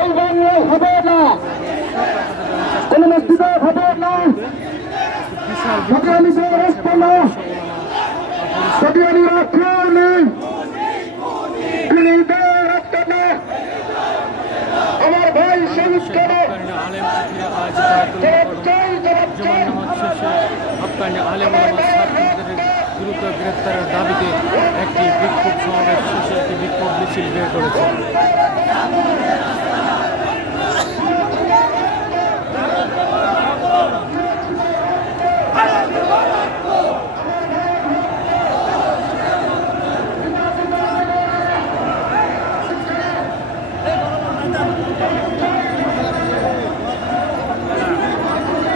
এই বাংলায় হবে না, কোন মসজিদে হবে না, সাদিয়ানিদের রাস্তা না, সাদিয়ানিরা কেউ নেই, আমার ভাই শহীদ করে আফগানি আলেম ওলামা ছাত্রদের দ্রুত গ্রেপ্তারের দাবিতে একটি বিক্ষোভ সমাবেশ শেষে একটি বিক্ষোভ মিছিল বের করেছে।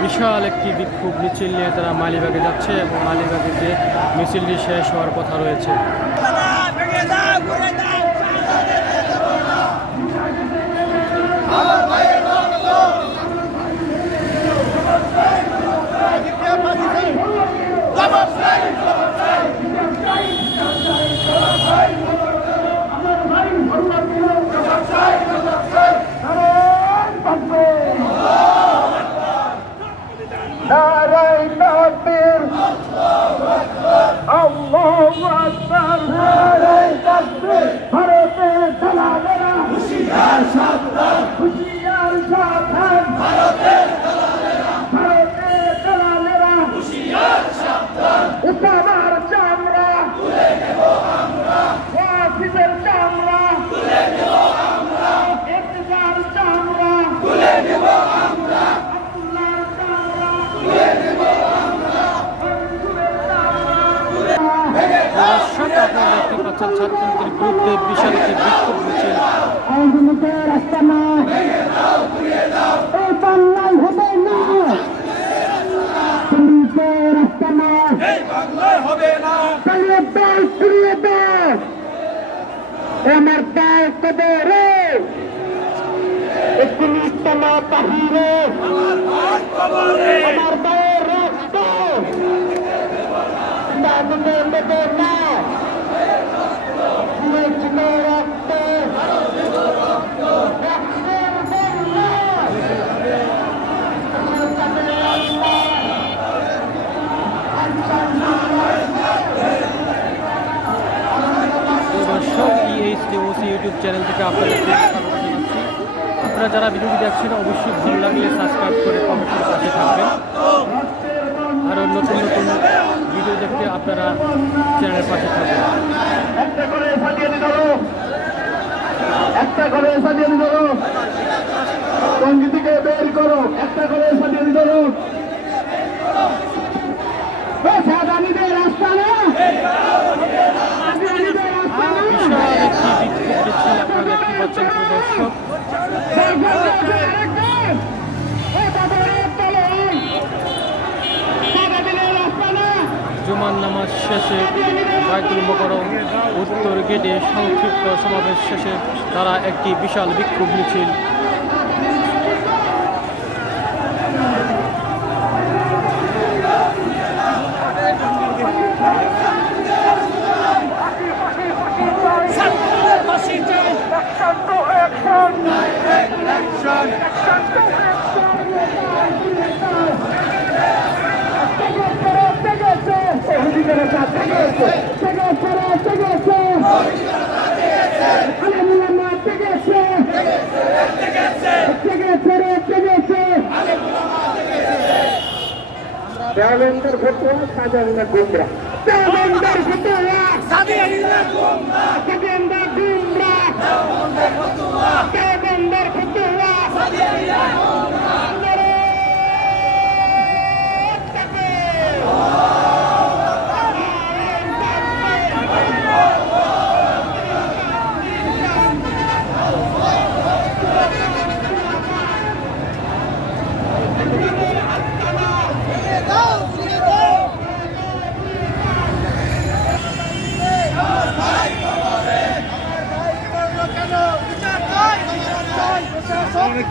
বিশাল একটি বিক্ষোভ মিছিল নিয়ে তারা মালিবাগে যাচ্ছে এবং মালিবাগে যে মিছিলটি শেষ হওয়ার কথা রয়েছে। ছাত্রদের বিরুদ্ধে বিশাল একটি বিক্ষোভ মিছিল। আমার পায় কবরে একটি নিস্তমা বাহিরে আমার পায়ের রক্ত দামনে দেবে না রক্ত ইউটিউব চ্যানেল থেকে আপনাদেরকে স্বাগত জানাচ্ছি। আপনারা যারা ভিডিওটি দেখছেন অবশ্যই ভালো লাগলে সাবস্ক্রাইব করে কমেন্টের পাশে থাকবেন। আরও নতুন নতুন ভিডিও দেখতে আপনারা চ্যানেলের পাশে থাকবেন। একটা করে সাজিয়ে ধরো, সঙ্গীতিকে বের করো, একটা করে সাজিয়ে ধরো। সাদানিদের রাস্তা না, বিশাল একটি বিক্ষোভ মিছিল আপনারা দেখতে পাচ্ছেন দর্শক। জুমার নামাজ শেষে বাইতুল মোকাররম উত্তর গেটে সংক্ষিপ্ত সমাবেশ শেষে তারা একটি বিশাল বিক্ষোভ মিছিল দেওয়ালেন্দার ফটোয়া সাজানিনা গুমরা, দেওয়ালেন্দার ফটোয়া সাজানিনা গুমরা, সাজানিনা গুমরা, দেওয়ালেন্দার ফটোয়া সাজানিনা গুমরা।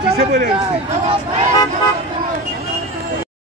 কিসে বলে